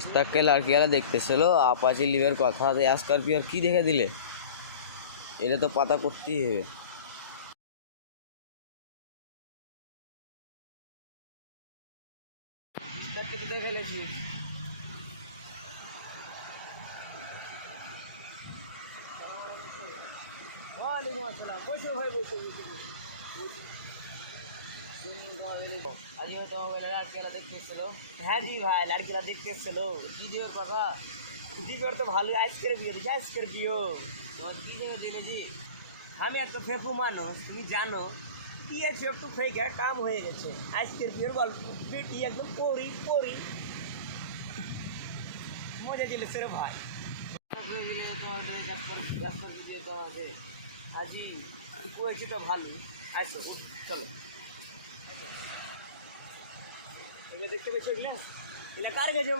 ইস্তাককে লাড়কিয়ালা দেখতেছিল Apache লিভের কথা স্করপিওর কি দেখে দিলে, এটা তো পাতা করতেই হবে। ইস্তাককে তো দেখে লেছি। ওয়ালাইকুম আসসালাম, বসো ভাই বসো। আজি হয়তো মোবাইলে লাড়কিয়ালা দেখতে এসেছিল। হ্যাঁ জি ভাই, লাড়কিরা দেখতে এসছিল। কি দেওয়ার কথা? দিদির তো ভালোই আজকের বিয়ে দিচ্ছে, আজকের বিয়ে। তোমার কি দেখে দিলে জি? আমি এত ফেফু মানুষ, তুমি জানো, বিয়ে একটু ফেকে কাম হয়ে গেছে। আজকের বিয়ের গল্প বেটি একদম পড়ি পড়ি মজা দিলেছে রে ভাই। আজি কয়েছি তো ভালো। আচ্ছা উঠ, চলো। দেখতে পেয়েছো এগুলা? এগুলা কার কাছে